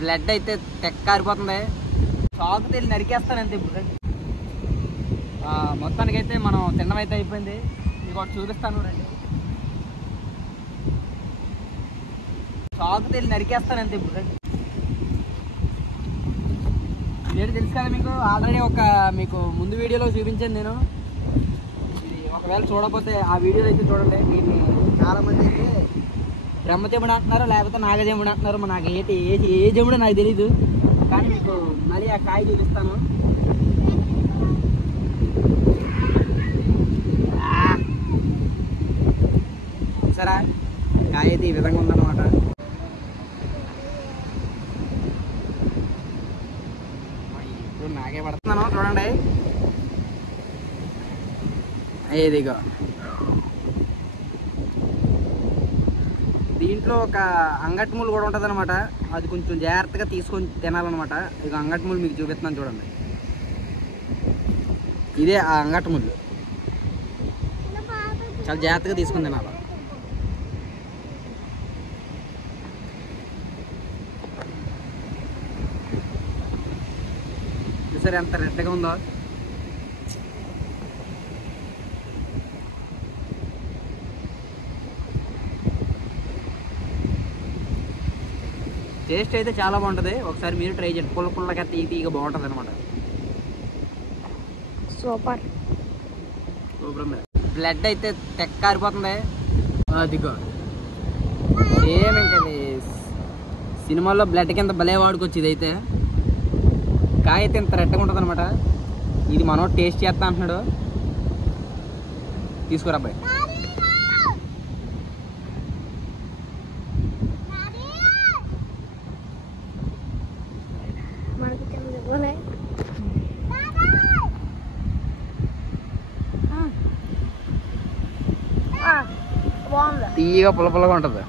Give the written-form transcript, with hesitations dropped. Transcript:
Blood అయితే తెక్కారిపోతుంది. చాకు తెలి నరికేస్తాను అంతే. ఇప్పుడు మొత్తానికైతే మనం తినడం అయితే అయిపోయింది. మీకు ఒకటి చూపిస్తాను రండి. చాకు తెలి నరికేస్తాను అంతే. ఇప్పుడు ఇదేంటి తెలుసు కదా మీకు, ఆల్రెడీ మీకు ముందు వీడియోలో చూపించాను నేను. ఇది ఒకవేళ చూడకపోతే ఆ వీడియోలో అయితే చూడండి. దీన్ని చాలామంది అయితే బ్రహ్మజముడు అంటున్నారు, లేకపోతే నాగజముడు అంటున్నారు. నాకు ఏ జముడో నాకు తెలీదు, కానీ మీకు మళ్ళీ ఆ కాయ చూపిస్తాను. సరే, కాయ అయితే ఈ విధంగా ఉందన్నమాట. ఇప్పుడు నాకే పడుతున్నాను చూడండి. ఇదిగో దీంట్లో ఒక అంగట్మూలు కూడా ఉంటుంది అనమాట. అది కొంచెం జాగ్రత్తగా తీసుకొని తినాలన్నమాట. ఇక అంగట్మూలు మీకు చూపిస్తున్నాను చూడండి. ఇదే ఆ అంగట్మూలు, చాలా జాగ్రత్తగా తీసుకొని తినాలి. చూసారు ఎంత రెడ్గా ఉందో. టేస్ట్ అయితే చాలా బాగుంటుంది. ఒకసారి మీరు ట్రై చేయండి. పుల్ల పుల్లగా తీగ బాగుంటుంది అనమాట. Super super. బ్లడ్ అయితే తెక్కారిపోతుంది. అదిగో సేమ్ ఇంకా సినిమాల్లో బ్లడ్ కింద భలే వాడుకోవచ్చు. ఇదైతే కాయ అయితే ఇంత రెడ్గా ఉంటుంది అనమాట. ఇది మనం టేస్ట్ చేస్తా అంటున్నాడు. తీసుకురా అబ్బాయి. తీయగా పుల్ల పుల్లగా ఉంటుంది.